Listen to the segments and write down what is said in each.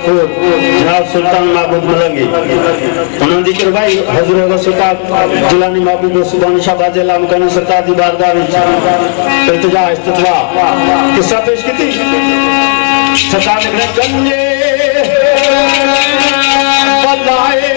गफूर जनाब सुल्तान महबूब मलंगी उन्होंने जिक्र भाई हजरत सुल्तान जिलानी महबूब सुबानी शाह बाजेला मुकानी सरकार दी बारगाह विच इल्तिजा इस्ततवा किस्सा पेश की सरकार ने गंजे बलाए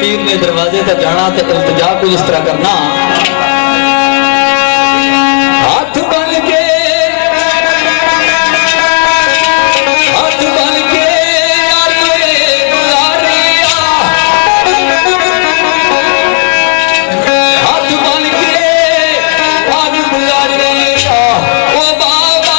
पीर ने दरवाजे तक जाना तो इल्तिजा को इस तरह करना हाथ बन के हाथ बन के हाथ बन के आज गुजारिया ओ बाबा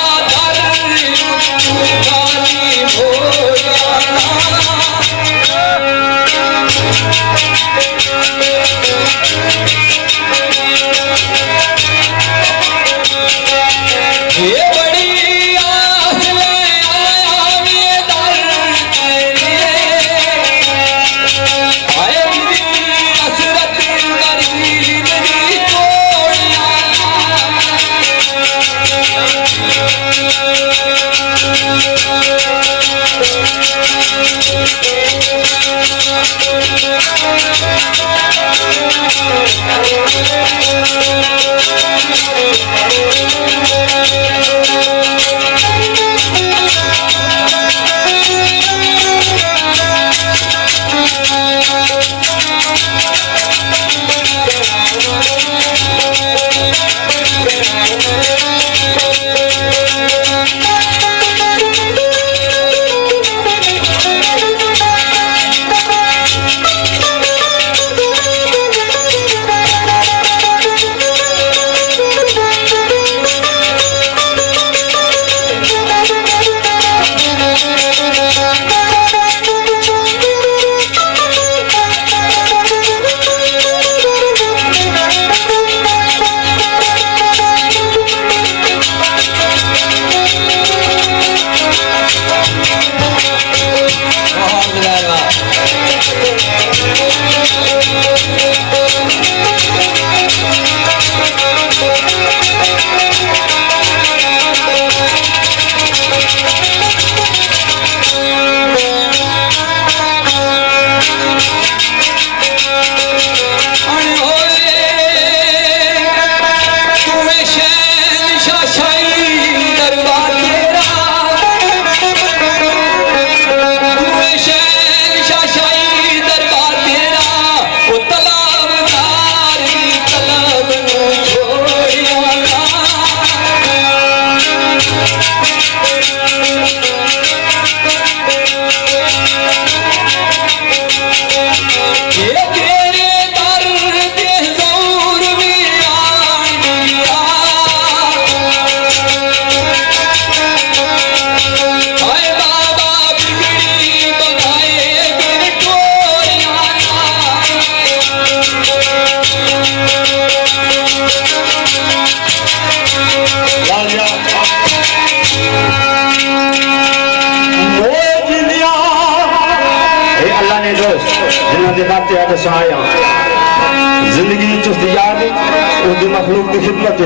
उसकी मखलूक की खिदमत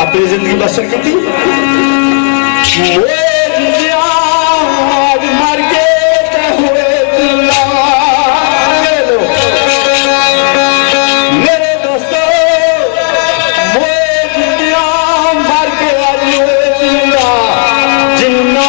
अपनी जिंदगी बसर की थी। मर के हुए मेरे दोस्तों मर के जिन्ना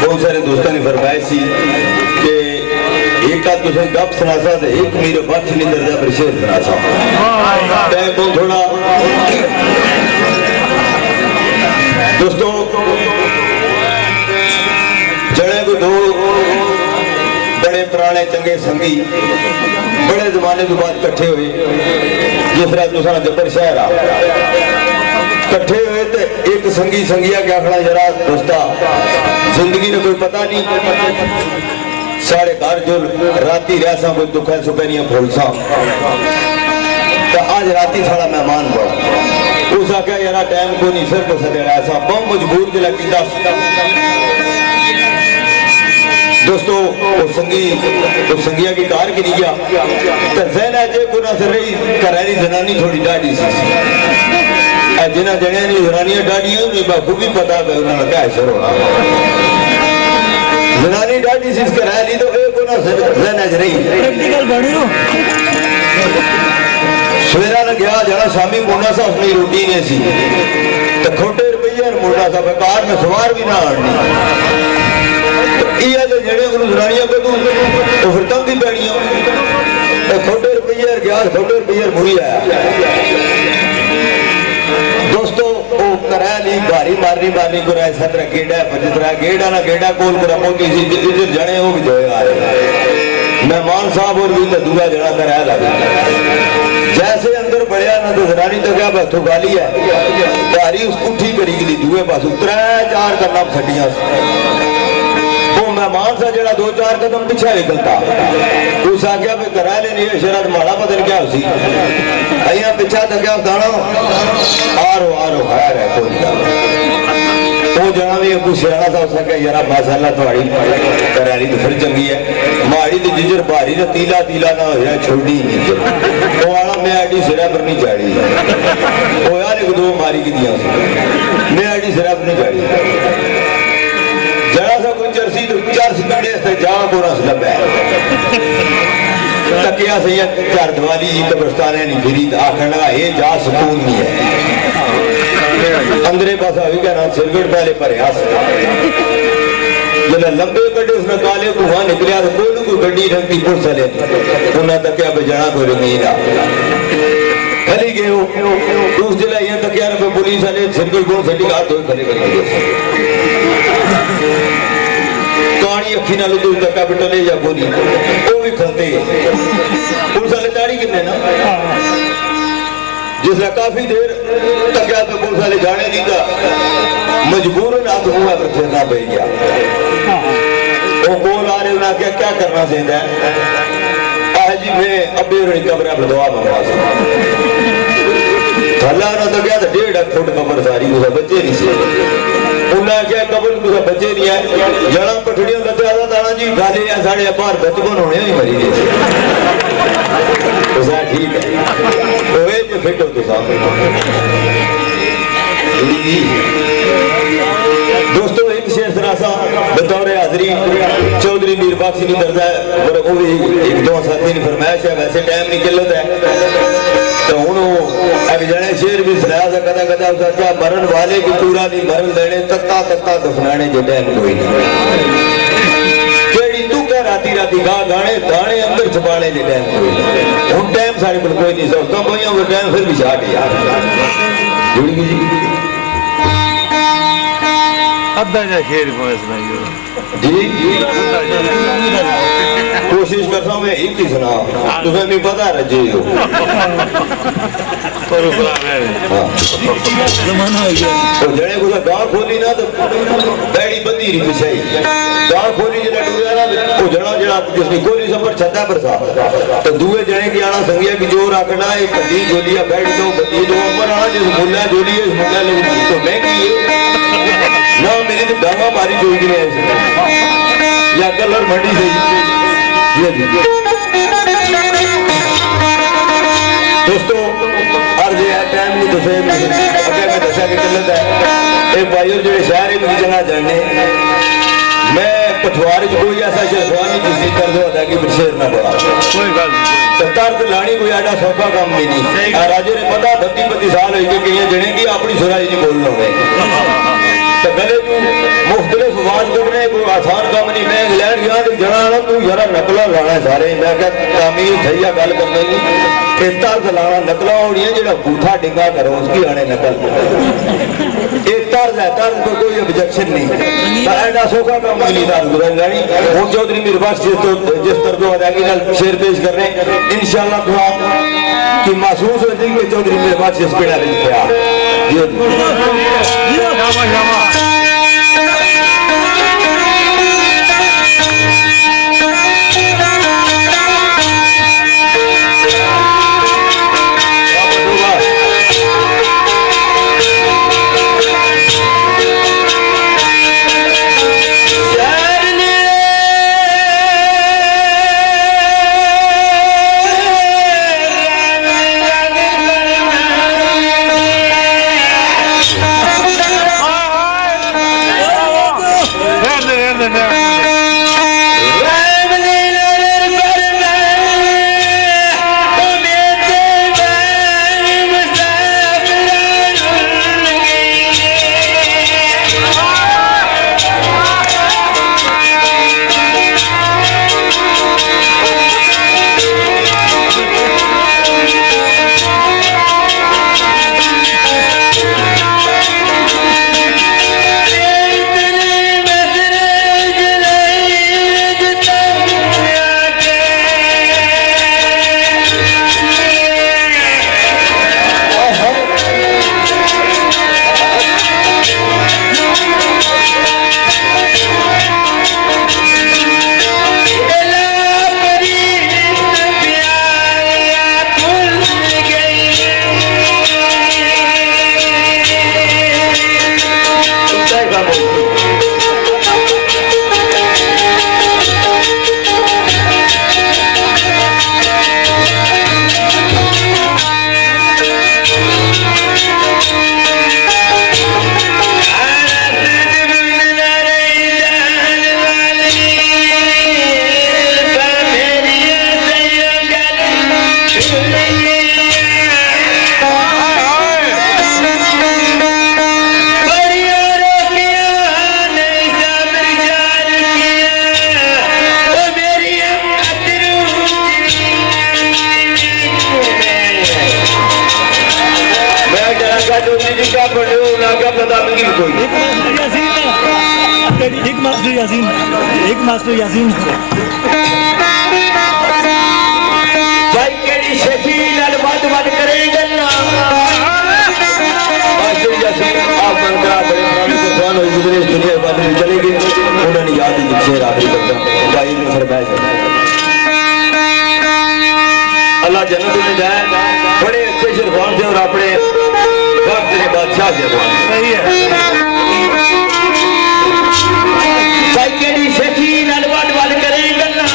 बहुत सारे दोस्तों ने फरमाया सी कि एक आध तुझे गप सुना सा ते एक मेरे बख्श नहीं दर्जा पर शेर सुना सा टाइम को थोड़ा दोस्तों जड़े को दो बड़े पुराने चंगे संगी बड़े जमाने के बाद इकट्ठे हुए जिस तरह तुसा जबर शहर आ इकट्ठे हुए तो एक संगी संगिया क्या खड़ा जरा दोस्ता जिंदगी ने कोई पता नहीं साढ़े घर जो राती रहा कोई दुख है सुपहरियां फूलसा तो आज राती साड़ा मेहमान बड़ा उस आख्या यार टाइम को नहीं सिर को सदे ऐसा बहुत मजबूर जिला किया दोस्तों वो संगिया की कार गिरी गया तो जहन अजे को ना सर रही घरानी जनानी थोड़ी डाढ़ी सी जिन्हें जनिया नी जनानियां डाढ़ियां नहीं बापू भी पता है उन्होंने क्या असर होना जनानी डाढ़ी सी घरा ली तो एक ना जहन अज रही सवेरा ने गया जरा शामी मुंडा सा अपनी रोटी ने सी तो खोटे रुपये मुंडा सा कार में सवार भी ना आनी जनानियां को तो फिर तंग भी पैनिया खोटे रुपये गया खोटे रुपये मुड़ी आया दोस्तों वो कराली भारी मारनी मारनी को राय सतरा गेड़ा पचतरा गेड़ा ना गेड़ा कोल करा मोटी सी इधर जने वो भी दो आ रहे मेहमान साहब और भी तो दूसरा जड़ा कराया लगा जैसे अंदर बढ़िया ना तो जनानी तो क्या बस गाली है भारी उस उठी करी गई दूए पास उतरा चार करना फटिया मेहमान सा जरा दो चार कदम पिछा निकलता उस आख्या भी करा लेनी शरद माड़ा बदल क्या उसी अहिया पिछा तो क्या दाना आरो है कोई वो जना भी अगू सियाना था उसका यार माशाल्लाह थोड़ी कराली तो फिर चंगी है माड़ी तो जिजर भारी ना तीला तीला ना हो छोटी जिजर वो वाला मैं आड़ी सिरा पर नहीं चाड़ी वो यार एक दो मारी की दिया मैं आड़ी सिरा पर नहीं चाड़ी कीड़े से जा को रस लबा तकिया से चार दिवाली कब्रस्तान नहीं फिरी आखन लगा ये जा सुकून नहीं है अंदरे पासा भी कहना सिरगट पहले भरे जब लंबे कटे उसने काले धुआं निकलिया तो कोई गड्डी रंगी पुलिस वाले उन्हें तकिया बजाना कोई रंगीन खली गए उस जिला यहाँ तकिया पे पुलिस वाले सिरगट को सटी हाथ धोए खड़े कर कहानी अखी ना लो तका पिटले या बोली वो भी खलते पुलिस वाले दाड़ी किन्ने ना जिसने काफी देर तकिया पे पुलिस वाले जाने नहीं था मजबूरन हाथ हुआ तो फिरना पड़ गया वो बोल आ रहे उन्हें क्या करना चाहिए आज जी मैं अबे रही कब्र पर दुआ मंगवा सी थल्ला ना तो गया तो 1.5 फुट कब्र सारी उसे बच्चे नहीं से उन्हें क्या कब्र उसे बच्चे नहीं है जड़ा पठड़ियों का ज्यादा दाना जी गाले या साढ़े बाहर बचपन होने ही मरी गए तो ठीक है तो ये जो फिट हो तो सामने दोस्तों एक शेर सरासा बतौर हाजरी चौधरी मीर बख्श की दर्जा है और वो भी एक दो साथी ने फरमाइश है वैसे टाइम नहीं किल्लत है तो हूँ अब जने शेर भी सुनाया था कदा कदा उसका क्या मरण वाले की पूरा नहीं मरण देने तत्ता तत्ता दफनाने जो टाइम कोई नहीं केड़ी तू कह राती राती गा गाने गाने अंदर छुपाने जो टाइम कोई नहीं हूँ टाइम सारे को कोई नहीं सकता कोई वो टाइम फिर भी छाट यार जुड़ गई जी अद्धा जा शेर को सुनाइयो जी कोशिश करता हूँ मैं एक ही सुना तुम्हें नहीं पता रजे हो तो जने को गांव खोली ना तो बैड़ी बंदी रही पिछाई गांव खोली जरा डूया ना वो जना जरा जिसने खोली सब पर छता पर सा तो दुए जने की आना संगिया की जोर आकड़ा एक कदी जोलिया बैठ दो बदी दो ऊपर आना जिस मुल्ला जोली है मुल्ला लोग तो मैं की ना मेरी तो डांगा मारी जोई नहीं है या कलर मंडी से ये दोस्तों अर्ज है टाइम नहीं दसे अगर मैं दशा की गलत है एक भाई जो शहर में जगह जाने मैं पठवार कोई ऐसा शेरवान नहीं जिसकी दर्द होता कि शेर ना पड़ा कोई गल दर्द लानी कोई आड़ा सौखा काम भी नहीं राजे ने पता 32 साल हो गए कई जने की अपनी सुराई नहीं बोलना है तो पहले तू मुख्तलिफ आवाज करने कोई आसान काम नहीं मैं इंग्लैंड गया तो जना तू जरा नकला लाना सारे मैं क्या तामीर थैया गल करने की तर्ज लाना नकला होनी है जो बूथा डिंगा करो उसकी आने नकल एक तर्ज है तर्ज पर कोई ऑब्जेक्शन नहीं एडा सौखा काम नहीं तर्ज लानी हूँ चौधरी मीर बख्श जिस तरह अदायगी शेर पेश कर रहे हैं इंशाअल्लाह कि महसूस होती है कि चौधरी मीर बख्श इस पेड़ा लिखा बाकी भी कोई नहीं। एक मास्टर यासीन भाई केड़ी शेखी नाल वध वध करे गल्ला मास्टर यासीन आप बनकर बड़े पुराने कुर्बान हो गुजरे इस दुनिया बाद में चले गए उन्होंने याद ही शेर आखिरी करता भाई ने फरमाया अल्लाह जन्नत में जाए बड़े अच्छे शेरवान थे और अपने वक्त के बादशाह शेरवान सही है भाई केड़ी शेखी नाल वध वध करे गल्ला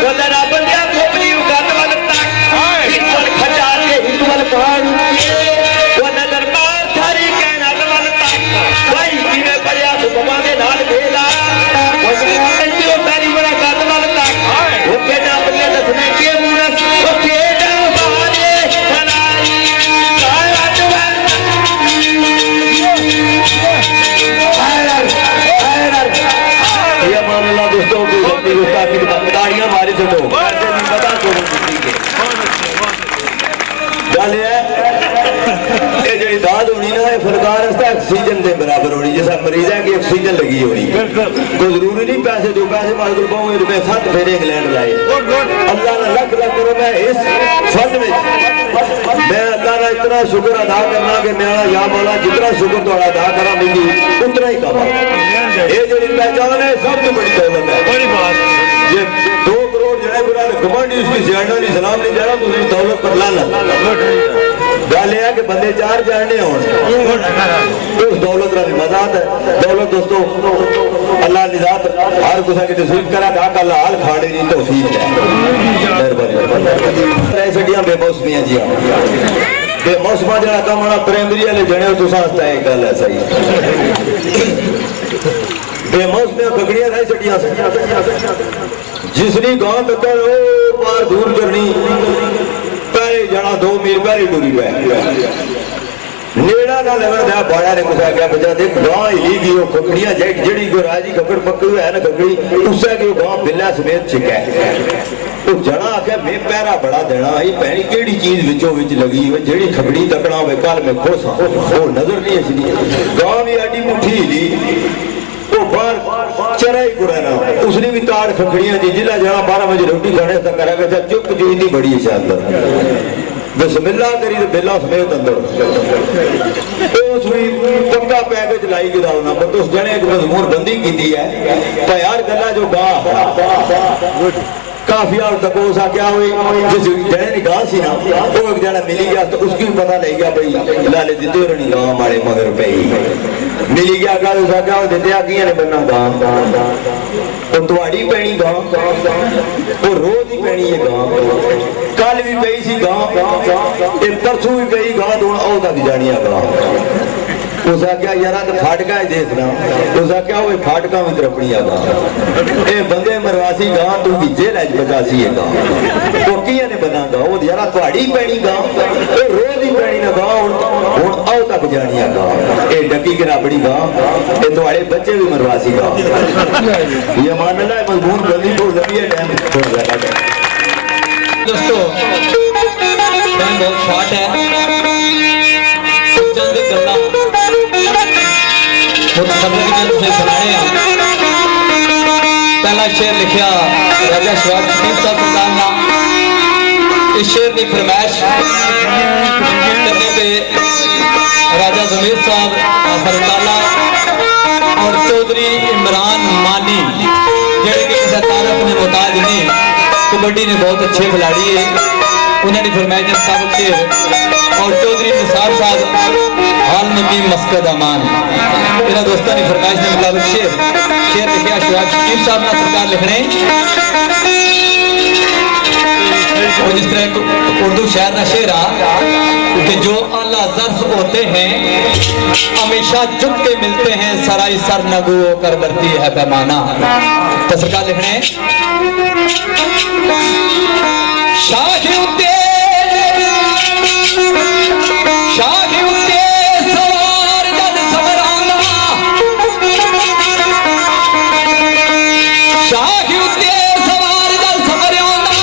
बोला ना बंदिया खोपड़ी उगत वाल तक एक वाल खजा के एक वाल पहाड़ वो नजर मार थारी कहना वाल तक भाई किने परिया सुबह के नाल भेला वो कंटियो तारी बड़ा गत वाल तक वो के ना बंदे दसने के मुनस वो के ना बारे खलाई कायत वाल ये मान लो दोस्तों को गलती गुस्ताखी ताड़ियां मारी से तो पता को गल है ये जी दाद होनी ना ये फरकार ऑक्सीजन के बराबर होनी जैसा मरीज है कि ऑक्सीजन लगी होनी कोई जरूरी नहीं पैसे दो पैसे मार को पाऊंगे रुपए 7 फेरे इंग्लैंड लाए अल्लाह ने लख लख करो मैं इस फंड में मैं अल्लाह का इतना शुक्र अदा करना कि मेरा या मौला जितना शुक्र थोड़ा अदा करा मिली उतना ही कमा ये जी पहचान है सब तो बड़ी दौलत है बड़ी बात ये 2 करोड़ जने बुरा घमंडी उसकी ज्यादा नहीं सलाम नहीं जा रहा तो उसकी दौलत पर लाना गल है कि बंदे 4 जानने हो उस दौलत का मजाक है दौलत दोस्तों अल्लाह निजात हर कुछ की नसीब करा का अल्लाह हाल खाड़े नहीं तौफीक है मेहरबानी सडियां बेमौसमियां जी बेमौसमा जरा कम होना प्राइमरी वाले जने हो तुसा हस्ता एक गल है सही बेमौसमियां ककड़ियां रह सडियां जिसनी गांव तक पार दूर करनी पहले जाना 2 मील पहले टूरी पै नेड़ा ना लगन दिया बाड़ा ने कुछ आख्या बचा देख गांव हिली गई वो खकड़ियां जेड़ी गोराजी खकड़ पकड़ी है ना खकड़ी उससे कि गांव बिल्ला समेत छिका तो जना आख्या मैं पैरा बड़ा देना ही पैनी केड़ी चीज विचों विच लगी हुई जेड़ी खकड़ी तकना होवे कल मैं खोसा वो नजर नहीं असली गांव भी आडी मुट्ठी हिली वो बाहर चराई गुराना उसने भी ताड़ खखड़ियां दी जिला जहां 12 बजे रोटी खाने तक करेगा चुप जुईदी बड़ी है अंदर बिस्मिल्लाह करी तो बेला समेत अंदर उस भी पक्का पैकेज लाई गिरावना पर उस जने एक मजमूर बंदी की है पर यार गल्ला जो गा काफी और तपोस आ क्या हुई जिस जने ने गा सी ना वो एक जना मिली गया तो उसकी भी पता लग गया भाई लाले दिते रनी गांव हमारे मगर पे मिली गया गल उसा क्या देते आ किया ने बनना गांव तो तुम्हारी पैनी गांव वो रोज ही पैनी है गांव कल भी पई सी गांव एक परसों भी पई गांव दोन ओ तक जानिया गांव उसा क्या यार तो फाटका ही देखना उसा क्या वो फाटका में तरपणिया गांव ए बंदे मरवासी गांव तू की जेल अज बचासी है गांव वो किया ने बना गांव वो यार तुम्हारी पैनी गांव ए रोज ही पैनी ना गांव हुन आओ तक जानिया गांव ए डकी के राबड़ी गांव ए तुम्हारे बच्चे भी मरवासी गांव ये मानना है मजबूर बंदी को लंबी टाइम छोड़ रहा है दोस्तों टाइम बहुत शॉर्ट है जल्दी गल्ला बहुत समय की तुझे सुनाने हैं पहला शेर लिखा राजा शवाब शरीफ साहब सरकार ने इस शेर की फरमाइश करने पे राजा जमीर साहब फरताला और चौधरी इमरान मानी जेड़े कि किसी तारफ ने मुताज नहीं कबड्डी ने बहुत अच्छे खिलाड़ी है उन्होंने फरमाइश मुताबिक शेर और चौधरी निसार साहब हाल नकीम मस्कद अमान मेरा दोस्तों ने फरमाइश के मुताबिक शेर लिखा शवाब शकील साहब ने सरकार लिखने और जिस तरह उर्दू शायर का शेर आ कि जो आला ज़र्फ होते हैं हमेशा झुक के मिलते हैं सराई सर नगू कर करती है पैमाना तो सरकार लिखने शाही उते सवार जद समराना शाही उते सवार जद समराना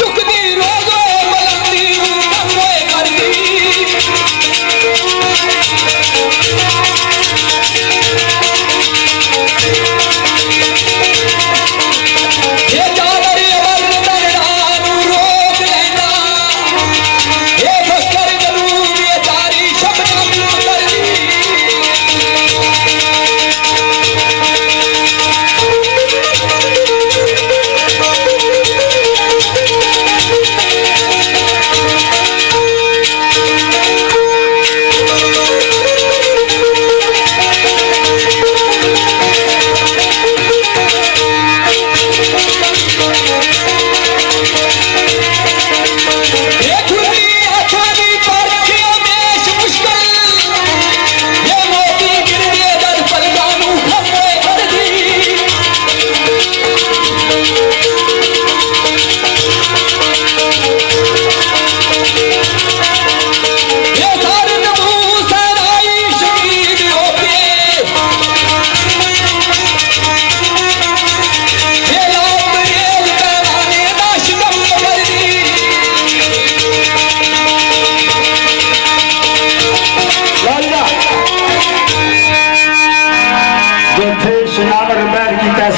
चुकदी रोज़ो बुलंदी करती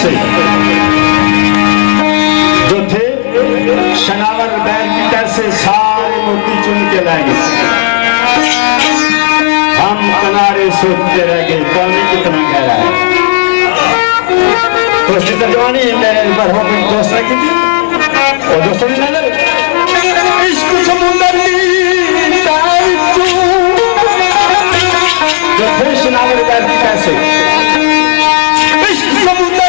से जो थे शनावर बैल की तरह से सारे मोती चुन के लाएंगे। हम किनारे सोचते रह गए पानी कितना गहरा है। तो उसकी तर्जमानी मेरे बढ़ो में दोस्त रखी थी और दोस्तों की नजर इश्क समुंदर जो थे शनावर बैल की तरह से इश्क समुंदर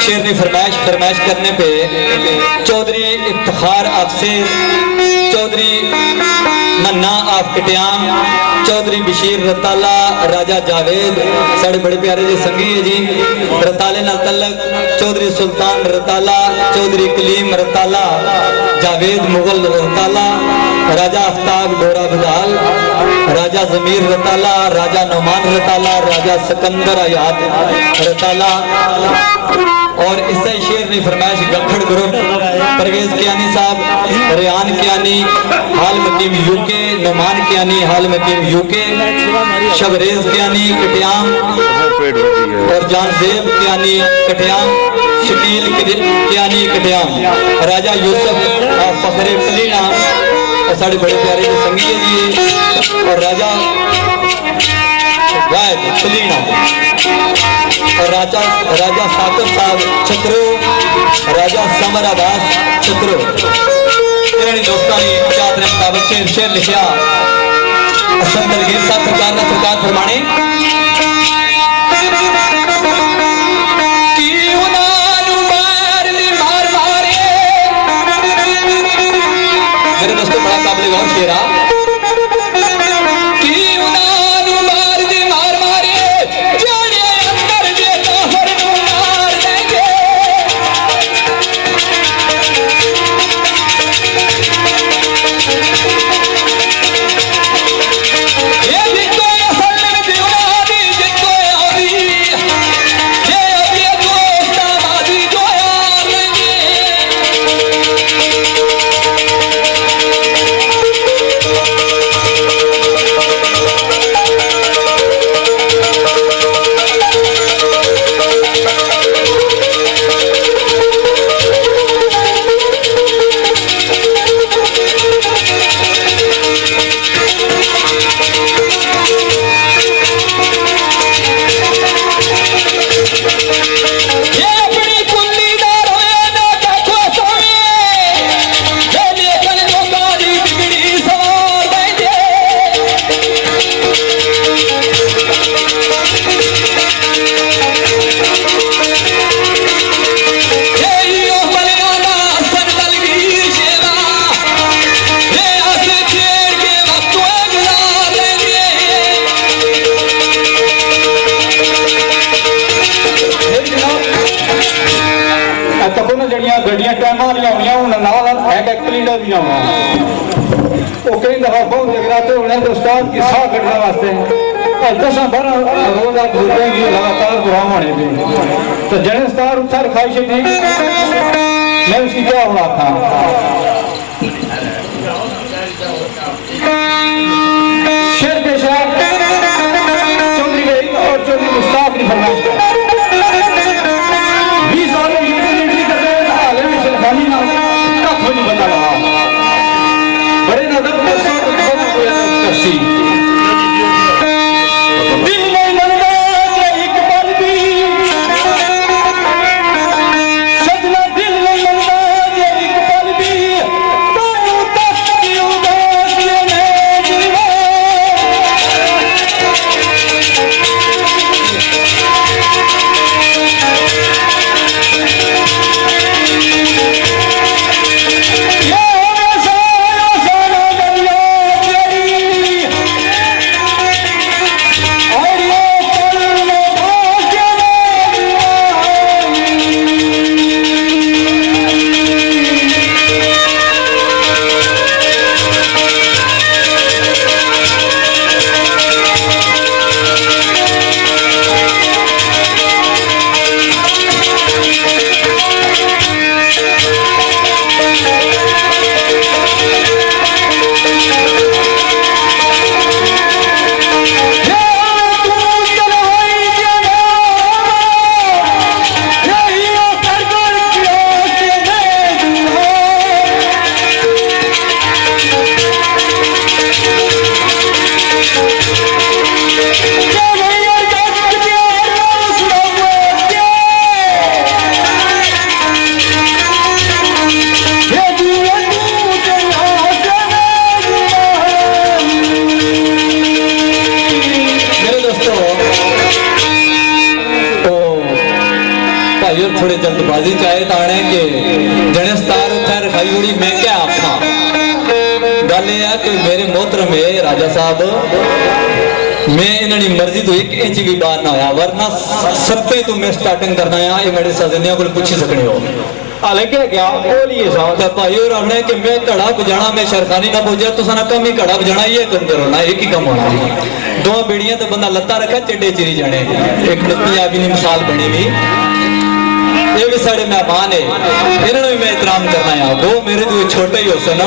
शेर ने फरमाइश करने पे चौधरी इफ्तिखार अफसेर, चौधरी मन्ना आफ कटियाम, चौधरी बशीर रताला, राजा जावेद साढ़े बड़े प्यारे जी संगी है जी रताले नाल तलक, चौधरी सुल्तान रताला, चौधरी कलीम रताला, जावेद मुगल रताला, राजा आफ्ताब डोरा बदाल, राजा जमीर रताला, राजा नौमान रताला, राजा सिकंदर आयात रताला। और इससे शेर ने फरमाइश गखड़ ग्रुप परवेज कियानी साहब, रेहान कियानी हाल मकीम यूके, नौमान कियानी हाल मकीम यूके, शबरेज कियानी कटियाम और जानजेब कियानी कटियाम, शकील कियानी कटियाम, राजा यूसुफ फखरे पलीना और साढ़े बड़े प्यारे जो संगी है जी और राजा वायद पलीना और राजा साकिब साहब छत्रो, राजा समर अब्बास छत्रो। इन्होंने दोस्तों ने चाहत ने मुताबिक शेर लिखा हसन दलगीर साहब सरकार ने सरकार फरमाने मेरे दोस्तों बड़ा काबिल गौर शेर गड्डियां टाइम वाली आउनियां हूं नाल हैंड एक्सप्लेनर भी आउना वो कई दफा बहुत जगराते होने तो उस्ताद की साह कटने वास्ते 10-12 रोज आप बुजुर्गों की लगा प्रोग्राम होने थे तो जने स्टार उत्साह रखाई से थी मैं उसकी क्या हो रहा था शेर पेशा चौधरी गई और चौधरी मुश्ताक की फरमाइश है 20 साल में यूनिवर्सिटी करते हैं हाले में शेरखानी ना कख नहीं बना रहा बड़े नदर में करसी दिल में लगा एक पल भी सजना दिल में लगा एक पल भी तो तक क्यों थोड़े जल्दबाजी चाहे ताने के जने स्टार उत्थे रखाई उड़ी मैं क्या आखा गल ये है कि मेरे मोहतरम है राजा साहब मैं इन्हां दी मर्जी तो 1 इंच भी बाहर ना होया वरना सत्ते तो मैं स्टार्टिंग करना है ये मेरे सजनिया को पूछी सकने हो हालांकि क्या बोलिए साहब तो भाई और हमने कि मैं घड़ा बजाना मैं शरखानी ना पहुंचा तो सना कम ही घड़ा बजाना ये कम करो ना एक ही कम होना दो बेड़ियां तो बंदा लत्ता रखा चिड्डे चिरी जाने एक पंजाबी नी मिसाल बनी हुई ये भी साढ़े मेहमान है इन्होंने भी मैं एहतराम करना है वो मेरे जो छोटे ही हो सना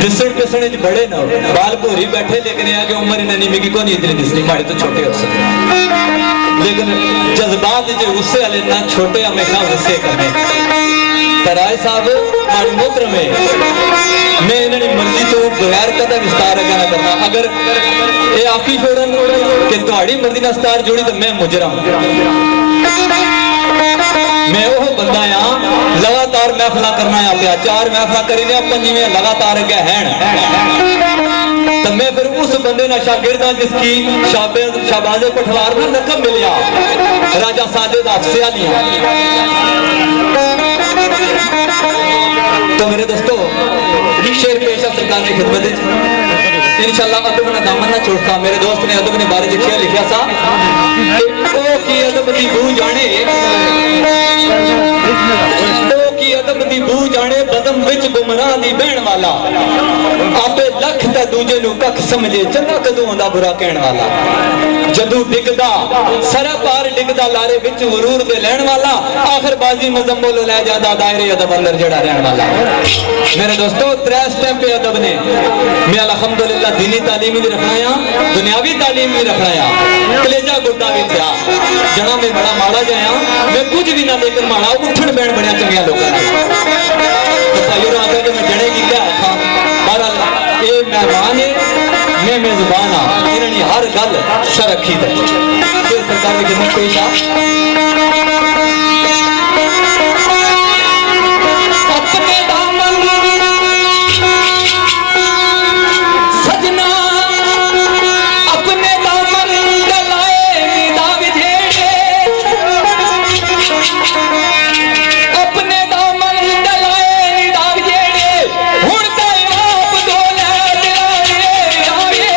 दिसण पिसण च बड़े ना बाल भोरी बैठे लेकिन आगे उम्र इन्हें मेरी को नहीं इतनी दिसनी माड़े तो छोटे हो सकते लेकिन जज्बात जो गुस्से वाले ना छोटे हमेशा गुस्से करने राय साहब माड़ी मोहतरम है मैं इन्होंने मर्जी तो बगैर कदा विस्तार अगर ना करना अगर ये आखी छोड़न कि तुम्हारी मर्जी ना विस्तार जोड़ी तो मैं मुजरम मैं वो बंदा आ लगातार महफिल करना है पे 4 महफिल करी ने पंजीवें लगातार अगे हैं तो मैं फिर उस बंदे ना शागिर्द जिसकी शाबाजे पठवार में रकम मिलिया राजा सादे दा सियालियां तो मेरे दोस्तों शेर पेशा सरकार की खिदमत इंशाल्लाह अदब ना दामन ना छोड़ता मेरे दोस्त ने अदब ने बारे में लिखा सा कि ओ की अदब दी बू जाने की अदब दी बू जाने बदम विच गुमराह दी बहन वाला आपे लख ते दूजे नु कख समझे चंगा कदों दा बुरा कहण वाला जदू डिगदा सरा पार डिगदा लारे विच गुरूर दे लैण वाला आखिर बाजी मजम्मल ले जादा दायरे अदब अंदर जड़ा रहन वाला मेरे दोस्तों 3 स्टेप पे अदब ने मैं अल्हम्दुलिल्लाह दीनी तालीम भी रखना है दुनियावी तालीम भी रखना है कलेजा गुड्डा भी था जना में बड़ा माड़ा जाया मैं कुछ भी ना लेकिन माड़ा उठण बैठ बड़िया चंगिया लोगों तो भाइयों आकर के मैं जड़े की क्या था बहरहाल ये मेहमान है मैं मेजबान हाँ इन्होंने हर गल सर रखी है फिर सरकार की खिदमत पेश अपने दामन सजना अपने दामन गलाए निदा विधेड़े अपने दामन गलाए निदा विधेड़े हुण ते आप डोले दिलाए आए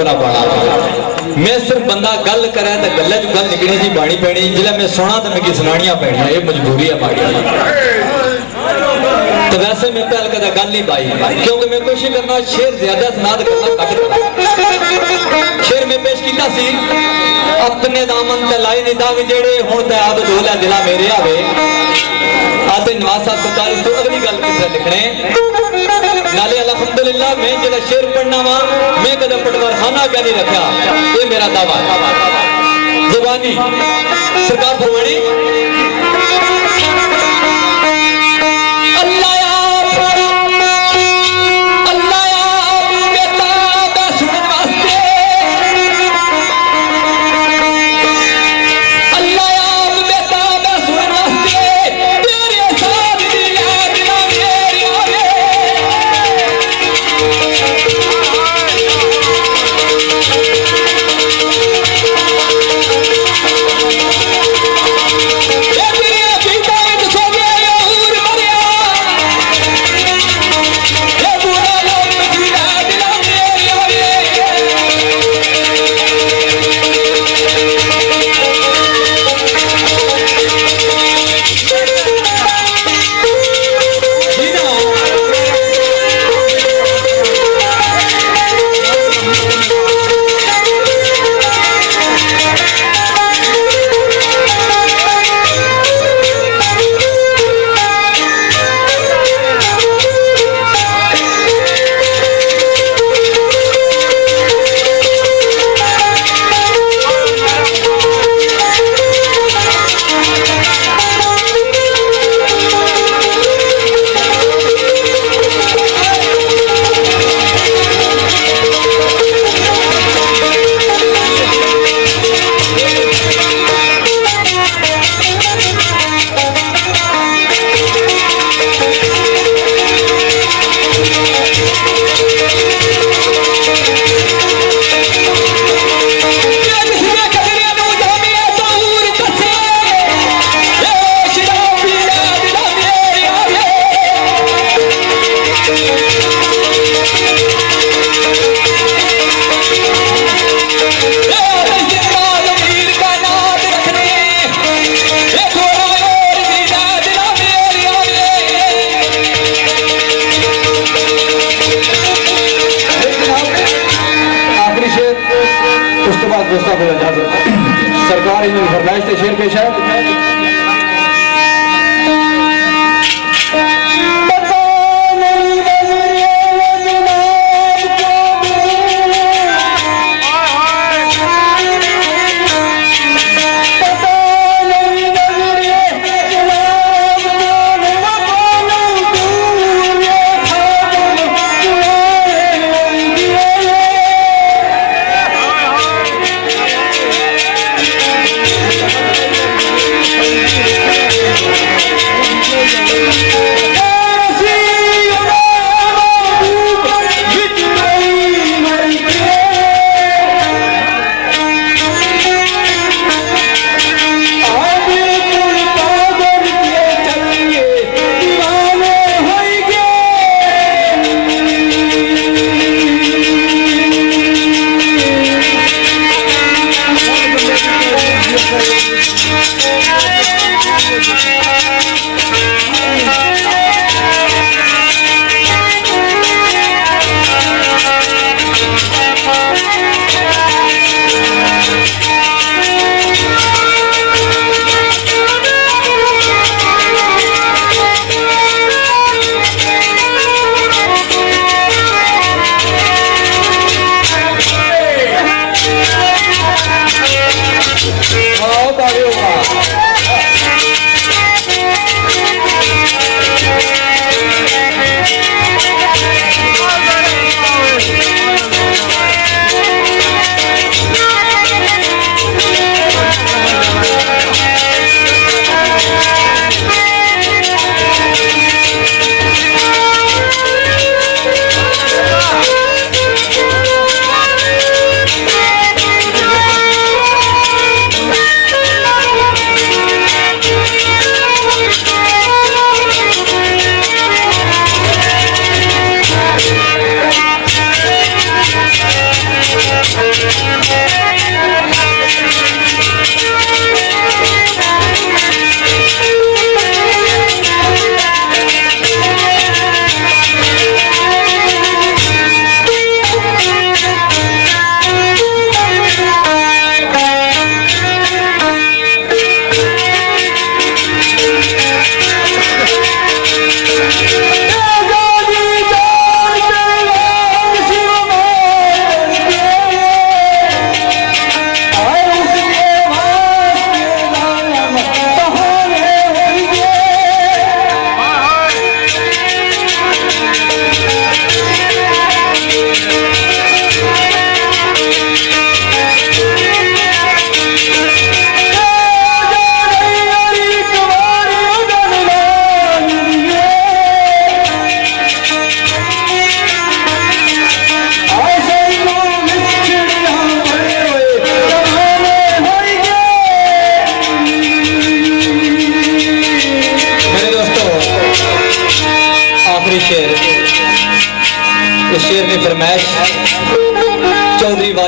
बुरा बाड़ा मैं सिर्फ बंदा गल करे तो गल च गल निकली जी बाणी पैनी जिला मैं सुना तो मैं सुनानियां पैनियां ये मजबूरी है माड़ी तो वैसे मैं पहल कदा गल नहीं पाई क्योंकि मैं कोशिश करना शेर ज्यादा सुना करना कट शेर में पेश किया सी अपने दामन ते लाई नहीं दाग जेड़े हुण ते आब दोला दिला मेरे आवे आते नवाज साहब सरकार तो अगली गल किस लिखने नाले अल्हम्दुलिल्लाह मैं जेड़ा शेर पढ़ना वा मैं कदा पटवार खाना क्या नहीं रखा ये मेरा दावा जुबानी सरकार फरमानी सरकार इन फरमाइश से शेर पेश है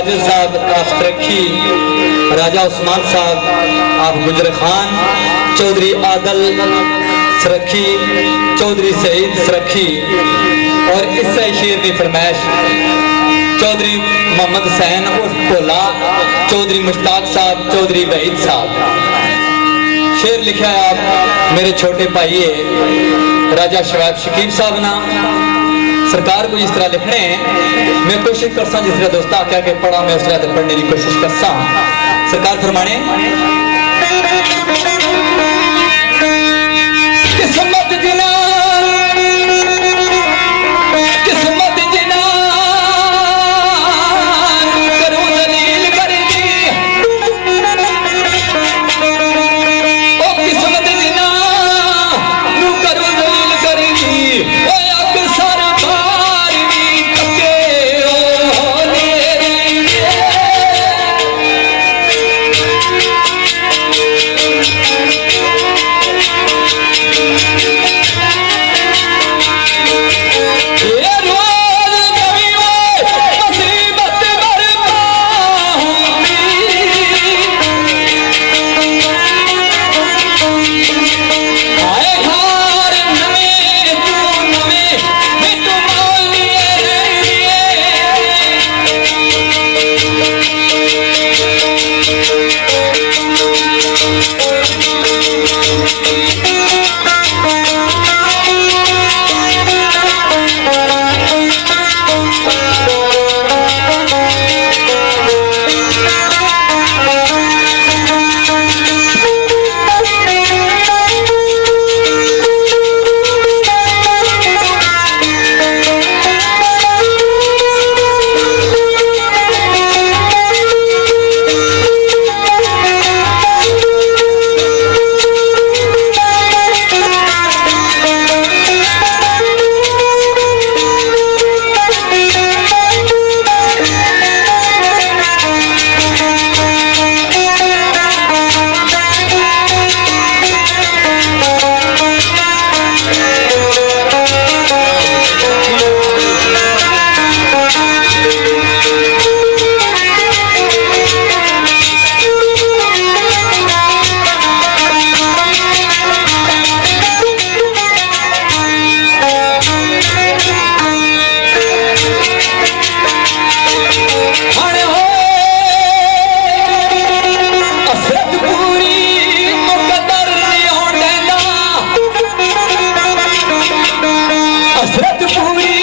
वाजिद साहब आप तरक्की, राजा उस्मान साहब आप गुजर खान, चौधरी आदल सरखी, चौधरी सईद सरखी और इससे शेर की फरमाइश चौधरी मोहम्मद हुसैन उर्फ भोला, चौधरी मुश्ताक साहब, चौधरी वहीद साहब। शेर लिखा है आप मेरे छोटे भाई राजा शवाब शकीब साहब ना। सरकार को इस तरह लिखने मैं कोशिश करसा जिस तरह दोस्त आख्या के पढ़ा मैं उस तरह पढ़ने की कोशिश करसा। सरकार फरमाने किस्मत जिना किस्मत जिना करूं दलील कर दी ओ किस्मत जिना नू करूं दलील कर दी ओ अक्सर बार भी तके ओ नेरे ये रोज कभी वो मुसीबत बरपा आए घर नवे तू नवे मैं तू मौलिए हण हो असरत पूरी मुकद्दर नहीं होण देंदा असरत पूरी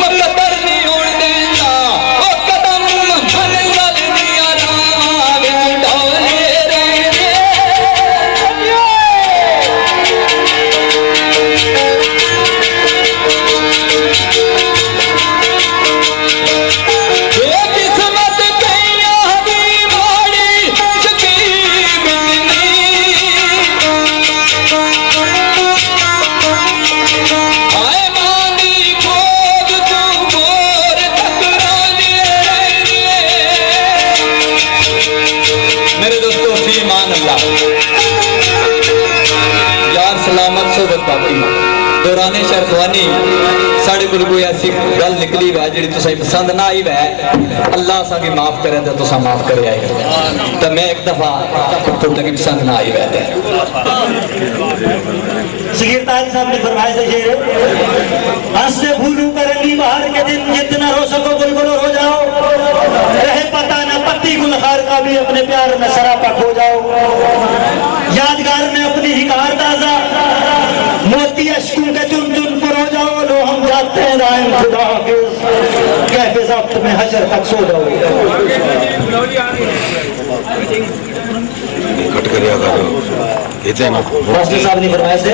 मुकद्दर नहीं होण देंदा ओ कदम मंजिल दिया राह विच ढोले रहंदे ये किस्मत कइयां दी माड़ी शकीब आए मांदी खोद तू मोर तकरानी मेरे दोस्तों फी मान अल्लाह यार सलामत सोबत बाकी दौराने शरखवानी साढ़े को कोई ऐसी गल निकली वै जी तुसें पसंद ना आई वै अल्लाह असांखे माफ करे तो तुसा माफ करे आए तो मैं एक दफा तुहाडे की पसंद ना आई वै सगीर ताज साहब ने फरमाया से शेर हंसते भूलू करेंगी बाहर के दिन जितना रो सको बुलबुल हो जाओ रहे पता ना पत्ती गुलखार का भी अपने प्यार में सरापा खो जाओ यादगार में अपनी ही कार ताजा मोती अश्कों के चुन चुन पर हो जाओ लो हम जाते हैं राम खुदा हाफिज कैफे ज़ब्त में हशर तक सो जाओ कट करिया करो इतने ना मास्टर साहब ने फरमाया से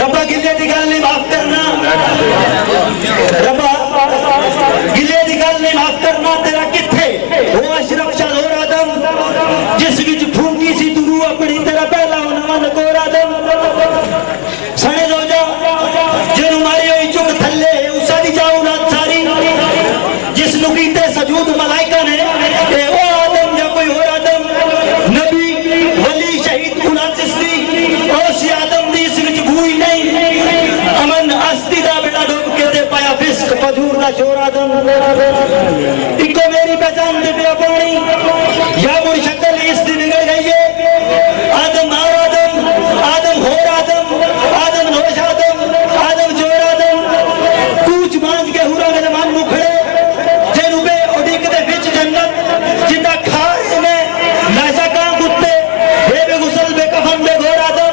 रब्बा गिले दी गल नहीं माफ करना रब्बा गिले दी गल नहीं माफ करना तेरा किथे वो अशरफ शाह और आदम जिस विच फूंकी सी तू रूह अपनी तेरा पहला होना नकोर आदम सने दो जा जिनु मारी हुई चुक थल्ले उसा दी जाओ ना सारी जिस नुकीते सजूद मलाइका ने ए ओ आदम या कोई और आदम नबी वली शहीद कुरान चिश्ती ओ फिस्क फजूर का शोर आदम इको मेरी पहचान दे पे पानी या वो शक्ल इस दिन निकल गई है आदम और आदम आदम होर आदम आदम नोश आदम चोर आदम कूच मांझ के हुरा के जमान मुखड़े जे रुपे उडिक दे विच जन्नत जिंदा खाए में नाजा का कुत्ते बे गुसल बे कफन बे घोर आदम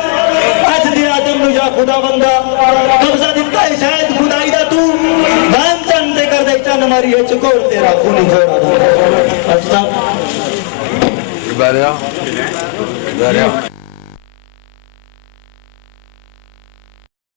आज दे आदम नु या खुदा बंदा कब्जा दिता है शायद खुदाई दा तू दान चंद दे कर दे चन मारी है चकोर तेरा खूनी घोर आदम अच्छा बैठ जा